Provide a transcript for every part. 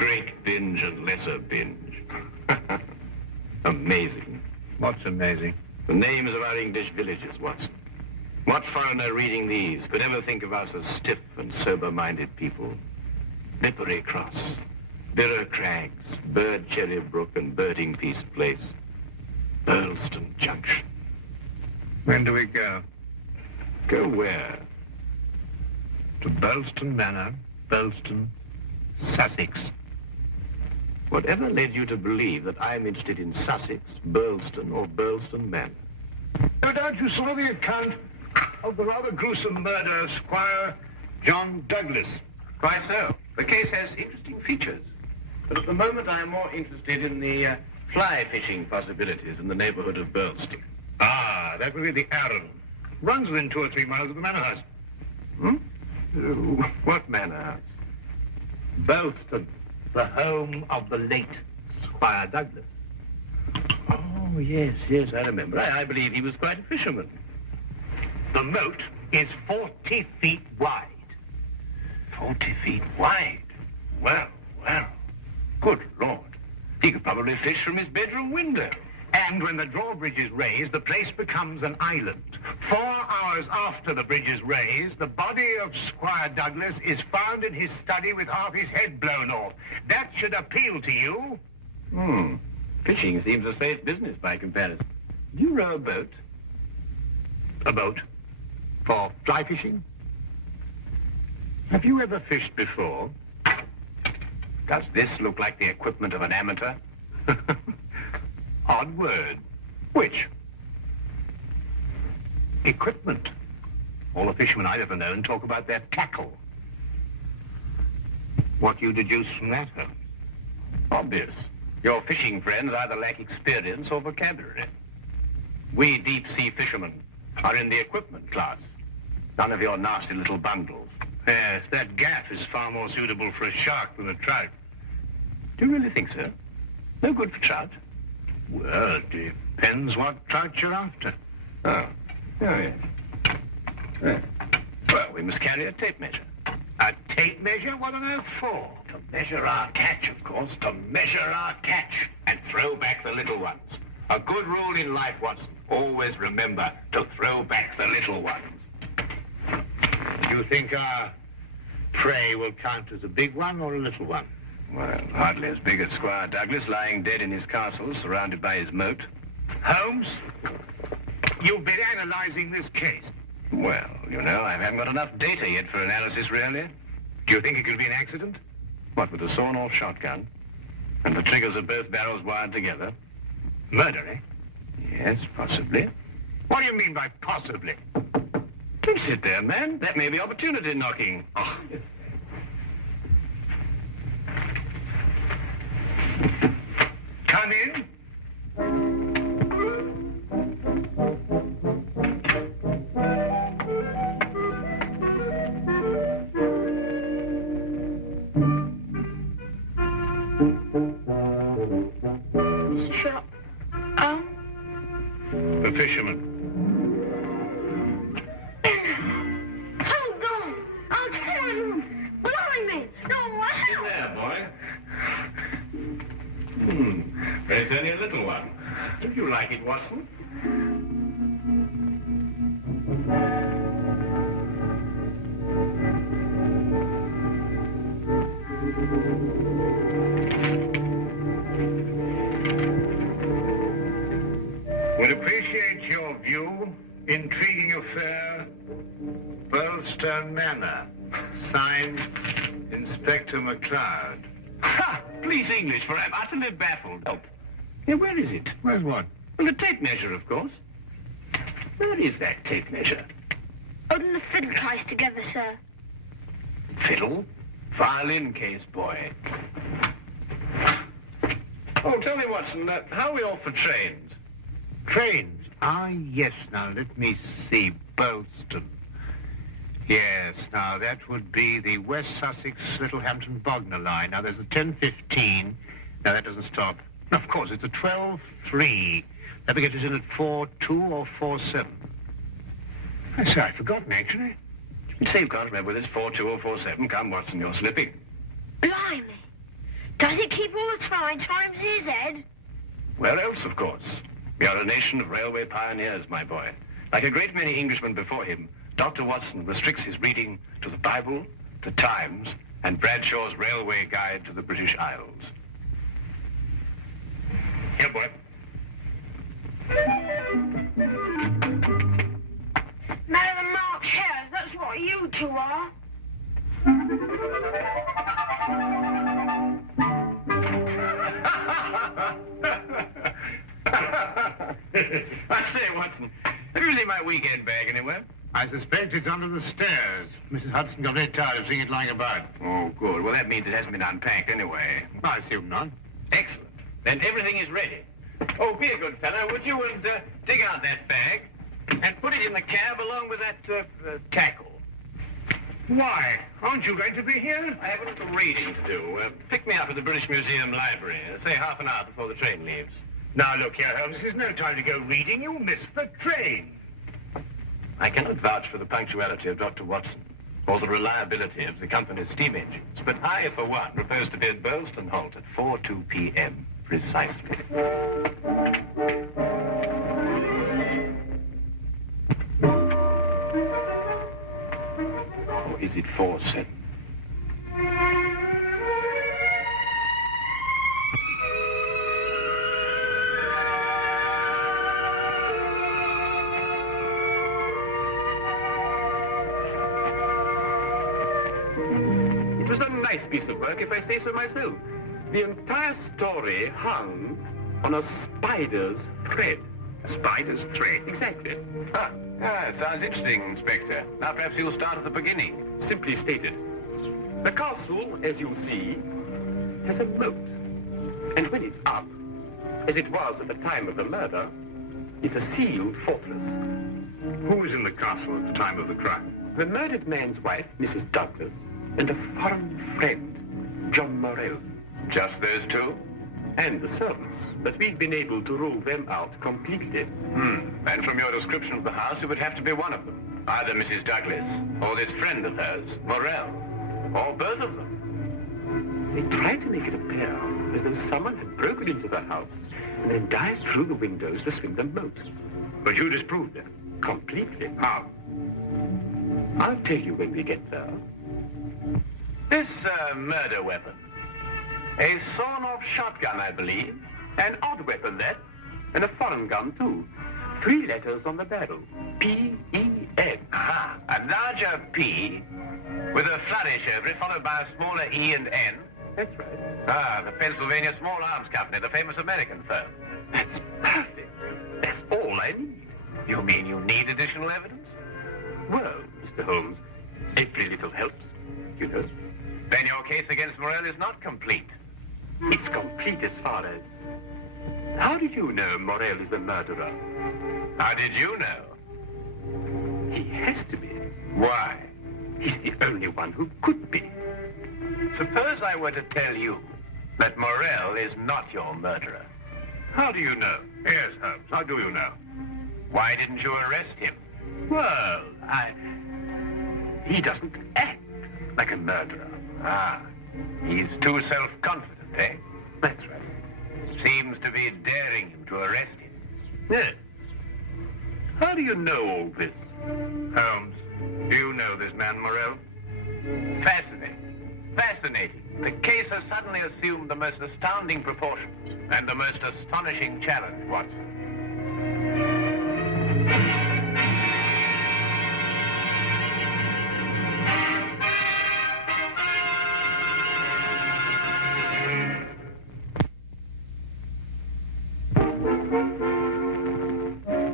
Great binge and lesser binge. Amazing. What's amazing? The names of our English villages, Watson. What foreigner reading these could ever think of us as stiff and sober-minded people? Lippery Cross, Birrer Crags, Bird Cherry Brook, and Birding Piece Place. Burlston Junction. When do we go? Go where? To Burston Manor, Burston, Sussex. Whatever led you to believe that I'm interested in Sussex, Burlston, or Burlston Manor? No doubt you saw the account of the rather gruesome murder of Squire John Douglas. Quite so. The case has interesting features. But at the moment, I'm more interested in the fly fishing possibilities in the neighborhood of Burlston. Ah, that will be the Arrow. Runs within 2 or 3 miles of the manor house. Hmm? What manor house? Burston, the home of the late Squire Douglas. Oh, yes, I remember. I believe he was quite a fisherman. The moat is 40 feet wide. 40 feet wide? Well. Good Lord. He could probably fish from his bedroom window. And when the drawbridge is raised, the place becomes an island. 4 hours after the bridge is raised, the body of Squire Douglas is found in his study with half his head blown off. That should appeal to you. Fishing seems a safe business by comparison. Do you row a boat? A boat? For fly fishing? Have you ever fished before? Does this look like the equipment of an amateur? Odd word. Which? Equipment. All the fishermen I've ever known talk about their tackle. What do you deduce from that, Holmes? Obvious. Your fishing friends either lack experience or vocabulary. We deep-sea fishermen are in the equipment class. None of your nasty little bundles. Yes, that gaff is far more suitable for a shark than a trout. Do you really think so? No good for trout? Well, it depends what trout you're after. Oh, yes. Well, we must carry a tape measure. A tape measure? What on earth for? To measure our catch, of course. To measure our catch and throw back the little ones. A good rule in life, Watson. Always remember to throw back the little ones. Do you think our prey will count as a big one or a little one? Well, hardly as big as Squire Douglas, lying dead in his castle, surrounded by his moat. Holmes, you've been analyzing this case. Well, you know, I haven't got enough data yet for analysis, really. Do you think it could be an accident? What, with a sawn-off shotgun? And the triggers of both barrels wired together? Murder, eh? Yes, possibly. What do you mean by possibly? Don't sit there, man. That may be opportunity knocking. Oh. Come in. Mr. Sherlock. Oh? The fisherman. Hold on! I'll tell you! Blimey! No, Sit there, boy. It's only a little one. Don't you like it, Watson? Would appreciate your view. Intriguing affair. Burston Manor. Signed, Inspector McLeod. Ha! Police English, for I'm utterly baffled. Oh. Yeah, where is it? Where's what? Well, the tape measure, of course. Where is that tape measure? Holding the fiddle ties together, sir. Fiddle? Violin case, boy. Oh, tell me, Watson, how are we off for trains? Trains? Ah, yes. Now, let me see. Burston. Yes, now, that would be the West Sussex Littlehampton Bognor line. Now, there's a 10:15. Now, that doesn't stop. Of course, it's a 12:3. That will get us in at 4:2 or 4:7. I say, I've forgotten, actually. You say you can't remember whether it's 4:2 or 4:7. Come, Watson, you're slipping. Blimey! Does it keep all the times in his head? Where else, of course? We are a nation of railway pioneers, my boy. Like a great many Englishmen before him, Dr. Watson restricts his reading to the Bible, the Times, and Bradshaw's Railway Guide to the British Isles. Here, boy. Man of the March Hares, that's what you two are. I say, Watson, have you seen my weekend bag anywhere? I suspect it's under the stairs. Mrs. Hudson got very tired of seeing it lying about. Oh, good. Well, that means it hasn't been unpacked anyway. I assume not. Excellent. Then everything is ready. Oh, be a good fellow, would you, and dig out that bag and put it in the cab along with that tackle. Why? Aren't you going to be here? I have a little reading to do. Pick me up at the British Museum Library, say half an hour before the train leaves. Now, look here, Holmes. This is no time to go reading. You'll miss the train. I cannot vouch for the punctuality of Dr. Watson or the reliability of the company's steam engines, but I, for one, propose to be at Burston Halt at 4:02 p.m. precisely. Or is it 4:07? It was a nice piece of work, if I say so myself. The entire story hung on a spider's thread. Spider's thread? Exactly. It sounds interesting, Inspector. Now, perhaps you'll start at the beginning. Simply stated, the castle, as you see, has a moat. And when it's up, as it was at the time of the murder, it's a sealed fortress. Who was in the castle at the time of the crime? The murdered man's wife, Mrs. Douglas, and a foreign friend, John Morel. Just those two? And the servants, but we've been able to rule them out completely. And from your description of the house, it would have to be one of them. Either Mrs. Douglas, or this friend of hers, Morel, or both of them. They tried to make it appear as though someone had broken into the house and then dived through the windows to swing the moat. But you disproved it. Completely. How? I'll tell you when we get there. This murder weapon. A sawn-off shotgun, I believe. An odd weapon, that. And a foreign gun, too. 3 letters on the barrel. P-E-N. Aha. A larger P with a flourish over it, followed by a smaller E and N. That's right. The Pennsylvania Small Arms Company, the famous American firm. That's perfect. That's all I need. You mean you need additional evidence? Well, Mr. Holmes, every little helps, you know. Then your case against Morel is not complete. It's complete as far as... How did you know Morel is the murderer? How did you know? He has to be. Why? He's the only one who could be. Suppose I were to tell you that Morel is not your murderer. How do you know? Yes, Holmes. How do you know? Why didn't you arrest him? Well, he doesn't act like a murderer. He's too self-confident, eh? That's right. Seems to be daring him to arrest him. Yes. How do you know all this? Holmes, do you know this man Morel? Fascinating. Fascinating. The case has suddenly assumed the most astounding proportions and the most astonishing challenge, Watson.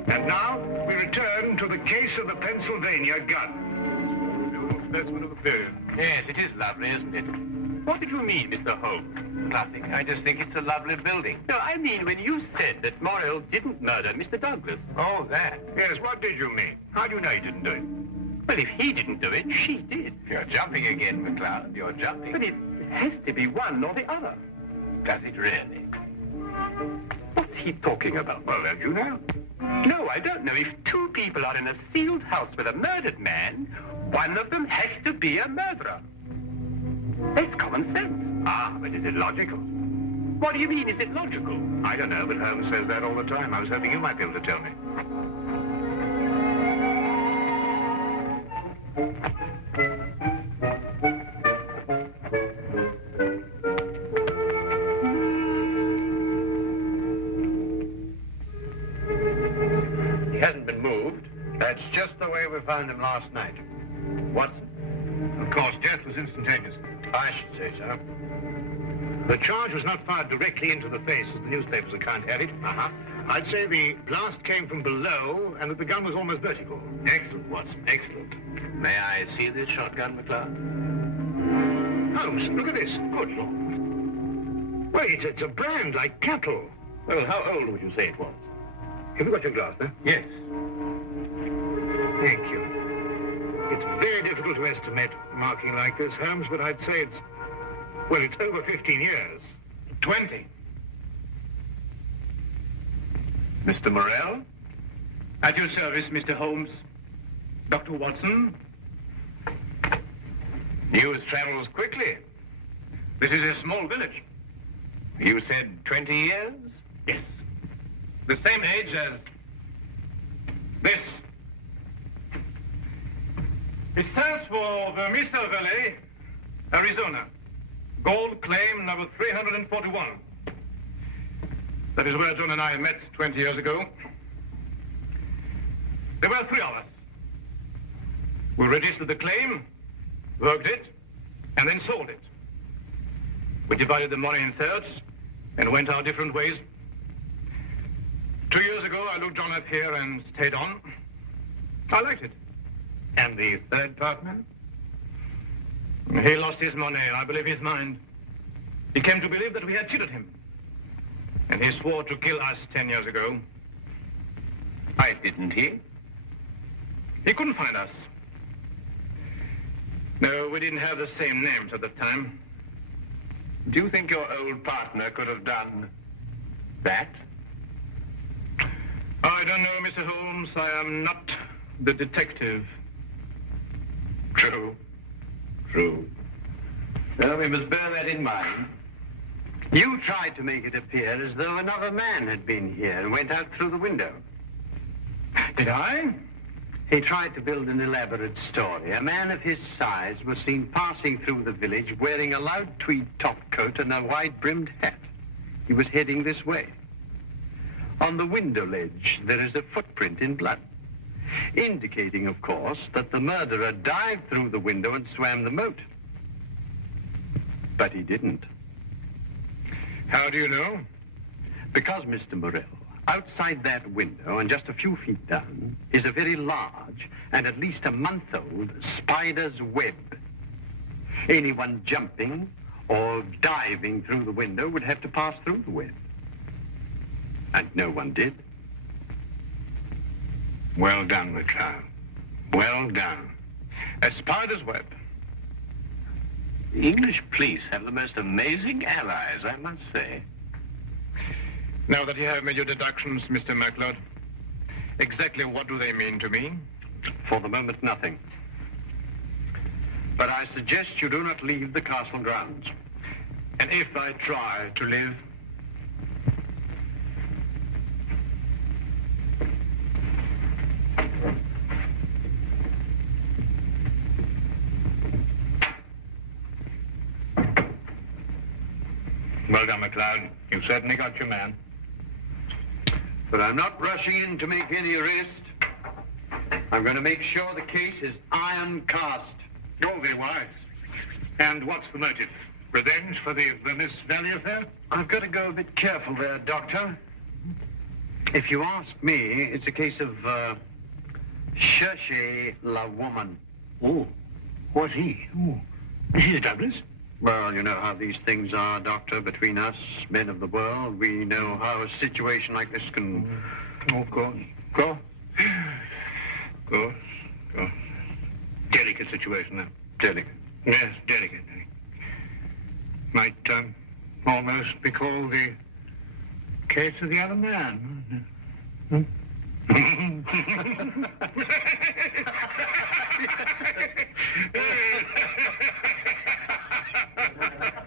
And now we return to the case of the Pennsylvania gun. Beautiful specimen of the period. Yes, it is lovely, isn't it? What did you mean, Mr. Holmes? Nothing. I just think it's a lovely building. No, I mean when you said that Morel didn't murder Mr. Douglas. Oh, that. Yes, what did you mean? How do you know he didn't do it? Well, if he didn't do it, she did. You're jumping again, McCloud. You're jumping. But it has to be one or the other. Does it really? What's he talking about? Well, don't you know? No, I don't know. If 2 people are in a sealed house with a murdered man, one of them has to be a murderer. That's common sense. Ah, but is it logical? What do you mean, is it logical? I don't know, but Holmes says that all the time. I was hoping you might be able to tell me. He hasn't been moved. That's just the way we found him last night. Watson? Of course, death was instantaneous. I should say so. The charge was not fired directly into the face, as the newspaper's account had it. Uh-huh. I'd say the blast came from below, and that the gun was almost vertical. Excellent, Watson, excellent. May I see this shotgun, McLeod? Holmes, look at this. Good Lord. Wait, it's a brand like cattle. Well, how old would you say it was? Have you got your glass there? Yes. Thank you. It's very difficult to estimate marking like this, Holmes, but I'd say it's over 15 years. 20. Mr. Morrell? At your service, Mr. Holmes. Dr. Watson? News travels quickly. This is a small village. You said 20 years? Yes. The same age as this. It stands for Vermissa Valley, Arizona. Gold claim number 341. That is where John and I met 20 years ago. There were 3 of us. We registered the claim, worked it, and then sold it. We divided the money in thirds and went our different ways. 2 years ago, I looked John up here and stayed on. I liked it. And the third partner? He lost his money, and I believe his mind. He came to believe that we had cheated him. And he swore to kill us 10 years ago. Why didn't he? He couldn't find us. No, we didn't have the same names at the time. Do you think your old partner could have done that? I don't know, Mr. Holmes. I am not the detective. True. True. Well, we must bear that in mind. You tried to make it appear as though another man had been here and went out through the window. Did I? He tried to build an elaborate story. A man of his size was seen passing through the village wearing a loud tweed topcoat and a wide-brimmed hat. He was heading this way. On the window ledge, there is a footprint in blood, indicating, of course, that the murderer dived through the window and swam the moat. But he didn't. How do you know? Because, Mr. Morrell, outside that window and just a few feet down is a very large and at least a month-old spider's web. Anyone jumping or diving through the window would have to pass through the web. And no one did. Well done, McLeod. Well done. A spider's web. The English police have the most amazing allies, I must say. Now that you have made your deductions, Mr. MacLeod, exactly what do they mean to me? For the moment, nothing. But I suggest you do not leave the castle grounds. And if I try to live? Well done, McLeod. You've certainly got your man. But I'm not rushing in to make any arrest. I'm going to make sure the case is iron cast. You're very wise. And what's the motive? Revenge for the Vermissa Valley affair? I've got to go a bit careful there, Doctor. If you ask me, it's a case of, cherchez la woman. Oh, what's he? Oh, Mrs. Douglas? Well, you know how these things are, Doctor, between us, men of the world. We know how a situation like this can... Oh, of course. Go. Of course. Delicate situation, then. Delicate. Yes, delicate. Might almost be called the case of the other man. Hmm?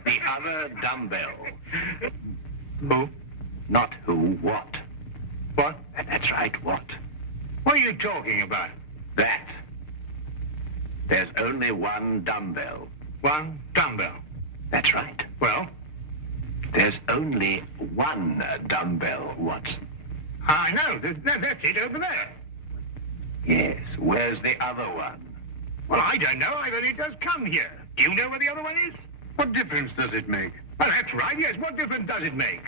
The other dumbbell. Who? Not who, what. What? That's right, what. What are you talking about? That. There's only one dumbbell. One dumbbell. That's right. Well? There's only one dumbbell, Watson. I know. That's it over there. Yes, where's the other one? Well, I don't know. I've only just come here. Do you know where the other one is? What difference does it make? Well, that's right. Yes, what difference does it make?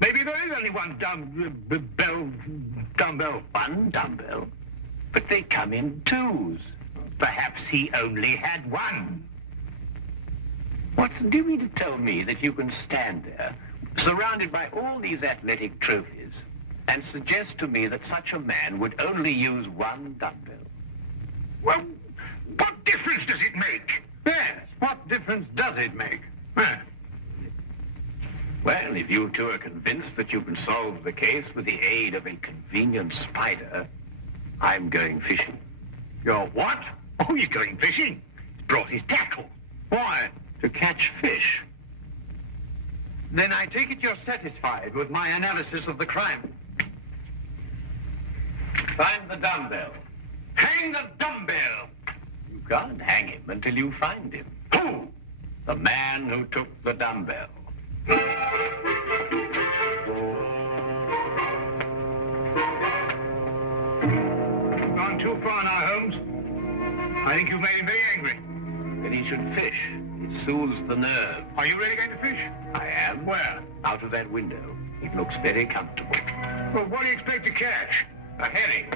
Maybe there is only one dumbbell. One dumbbell? But they come in twos. Perhaps he only had one. Watson, do you mean to tell me that you can stand there, surrounded by all these athletic trophies, and suggest to me that such a man would only use one dumbbell? Well, what difference does it make? Yes, what difference does it make? Well, if you two are convinced that you can solve the case with the aid of a convenient spider, I'm going fishing. You're what? Oh, you're going fishing? He's brought his tackle. Why? To catch fish. Then I take it you're satisfied with my analysis of the crime. Find the dumbbell. Hang the dumbbell! You can't hang him until you find him. Who? The man who took the dumbbell. Gone too far now, Holmes. I think you've made him very angry. Then he should fish. It soothes the nerve. Are you really going to fish? I am. Where? Out of that window. It looks very comfortable. Well, what do you expect to catch? A herring.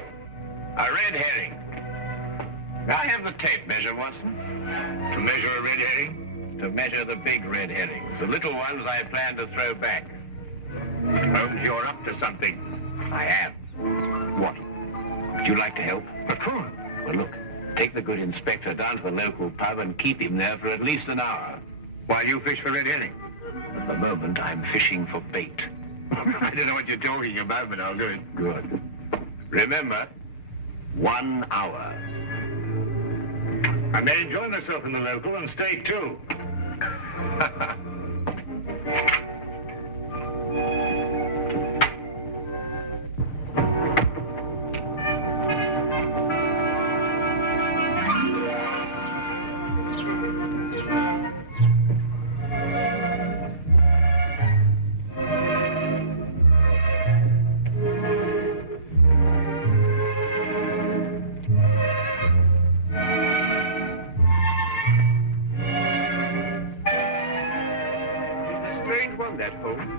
A red herring. I have the tape measure, Watson. To measure a red herring? To measure the big red herrings. The little ones I plan to throw back. Holmes, you're up to something. I am. What? Would you like to help? Of course. Well, look. Take the good inspector down to the local pub and keep him there for at least an hour. While you fish for red herring? At the moment, I'm fishing for bait. I don't know what you're talking about, but I'll do it. Good. Remember, 1 hour. I may enjoy myself in the local and stay too.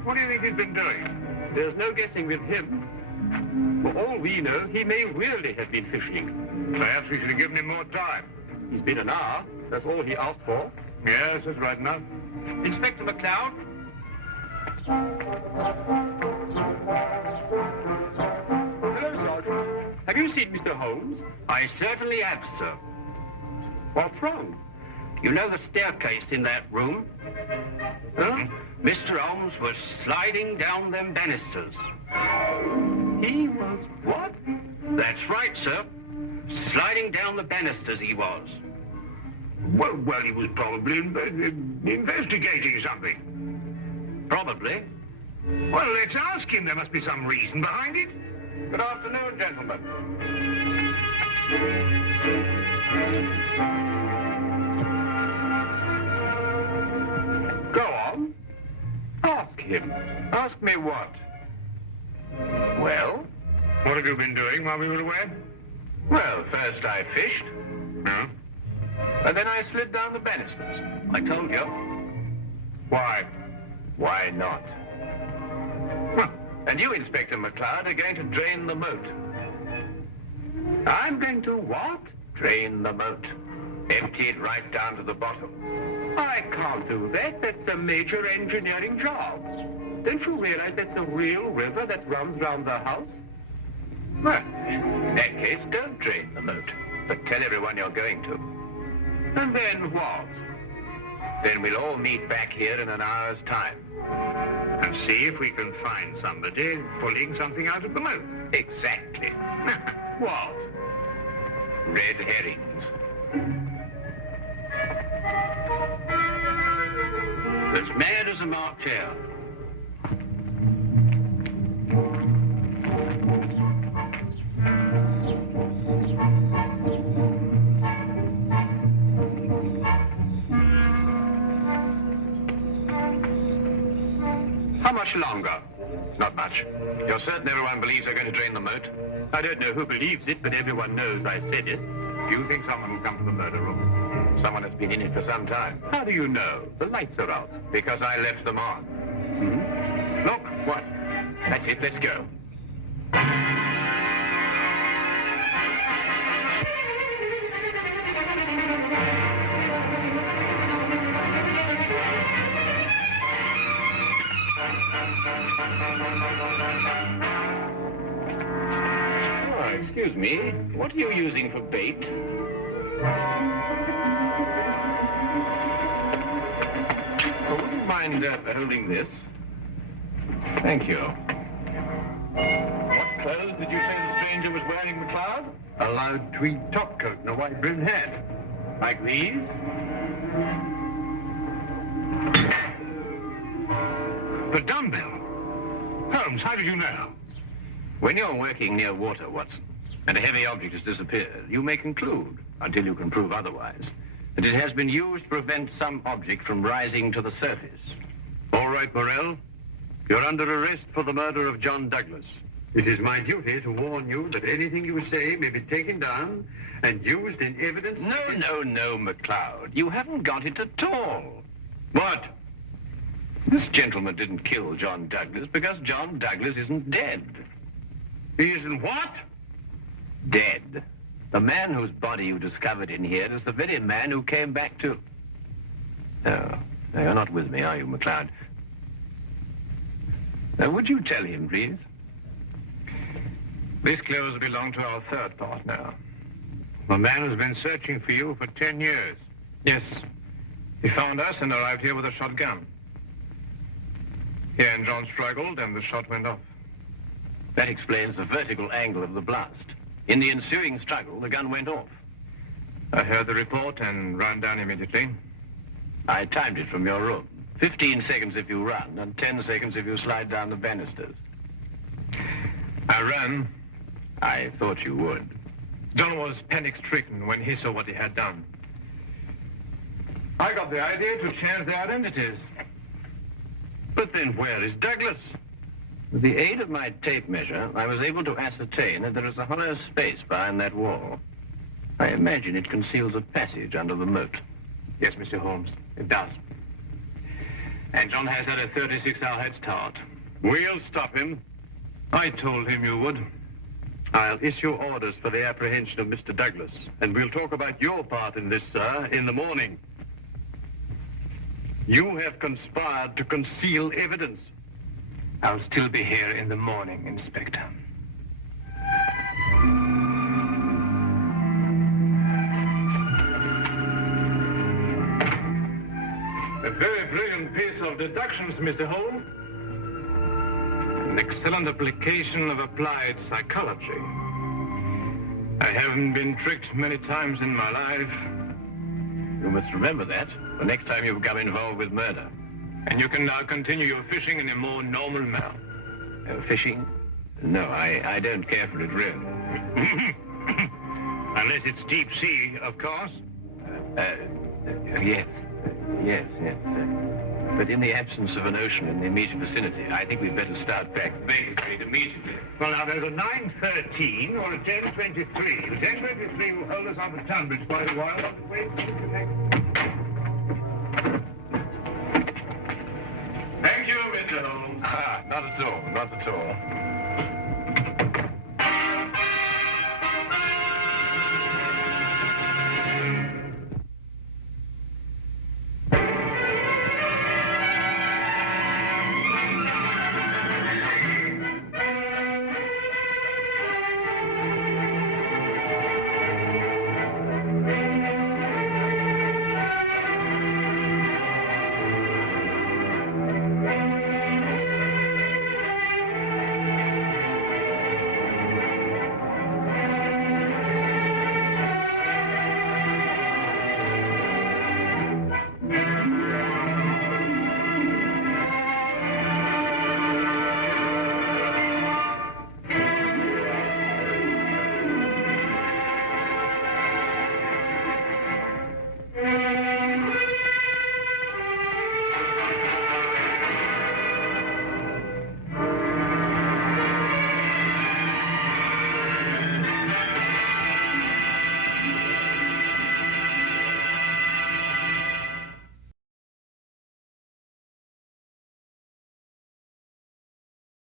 What do you think he's been doing? There's no guessing with him. For all we know, he may really have been fishing. Perhaps we should have given him more time. He's been an hour. That's all he asked for. Yes, that's right enough. Inspector McLeod? Hello, Sergeant. Have you seen Mr. Holmes? I certainly have, sir. What's wrong? You know the staircase in that room? Huh? Mr. Holmes was sliding down them banisters. He was what? That's right, sir. Sliding down the banisters he was. Well, he was probably investigating something. Probably. Well, let's ask him. There must be some reason behind it. Good afternoon, gentlemen. Go on. Ask him. Ask me what? Well? What have you been doing while we were away? Well, first I fished, No. and then I slid down the banisters. I told you. Why? Why not? Huh. And you, Inspector McLeod, are going to drain the moat. I'm going to what? Drain the moat. Empty it right down to the bottom. I can't do that. That's a major engineering job. Don't you realize that's a real river that runs round the house? Well, in that case, don't drain the moat, but tell everyone you're going to. And then what? Then we'll all meet back here in an hour's time. And see if we can find somebody pulling something out of the moat. Exactly. What? Red herrings. As mad as a marked hare. How much longer? Not much. You're certain everyone believes they're going to drain the moat? I don't know who believes it, but everyone knows I said it. Do you think someone will come to the murder room? Someone has been in it for some time. How do you know? The lights are out. Because I left them on. Look. What? That's it. Let's go. Oh, excuse me. What are you using for bait? Oh, would you mind holding this? Thank you. What clothes did you say the stranger was wearing, McLeod? A loud tweed topcoat and a wide-brimmed hat. Like these? The dumbbell. Holmes, how did you know? When you're working near water, Watson, and a heavy object has disappeared, you may conclude, until you can prove otherwise, that it has been used to prevent some object from rising to the surface. All right, Morrell. You're under arrest for the murder of John Douglas. It is my duty to warn you that anything you say may be taken down and used in evidence... No, McLeod. You haven't got it at all. What? This gentleman didn't kill John Douglas because John Douglas isn't dead. He isn't what? Dead. The man whose body you discovered in here is the very man who came back to... No, you're not with me, are you, McLeod? Now, would you tell him, please? These clothes belong to our third partner. The man has been searching for you for 10 years. Yes. He found us and arrived here with a shotgun. He and John struggled, and the shot went off. That explains the vertical angle of the blast. In the ensuing struggle, the gun went off. I heard the report and ran down immediately. I timed it from your room. 15 seconds if you run, and 10 seconds if you slide down the banisters. I ran. I thought you would. John was panic-stricken when he saw what he had done. I got the idea to change their identities. But then where is Douglas? With the aid of my tape measure, I was able to ascertain that there is a hollow space behind that wall. I imagine it conceals a passage under the moat. Yes, Mr. Holmes, it does. And John has had a 36-hour head start. We'll stop him. I told him you would. I'll issue orders for the apprehension of Mr. Douglas, and we'll talk about your part in this, sir, in the morning. You have conspired to conceal evidence. I'll still be here in the morning, Inspector. A very brilliant piece of deductions, Mr. Holmes. An excellent application of applied psychology. I haven't been tricked many times in my life. You must remember that the next time you become involved with murder. And you can now continue your fishing in a more normal manner. Fishing? No, I don't care for it, really. Unless it's deep sea, of course. Yes. But in the absence of an ocean in the immediate vicinity, I think we'd better start back Baker Street immediately. Well, now, there's a 9:13 or a 10:23. The 10:23 will hold us on the Tunbridge quite a while. Wait, Thank you, Mr. Holmes. Not at all.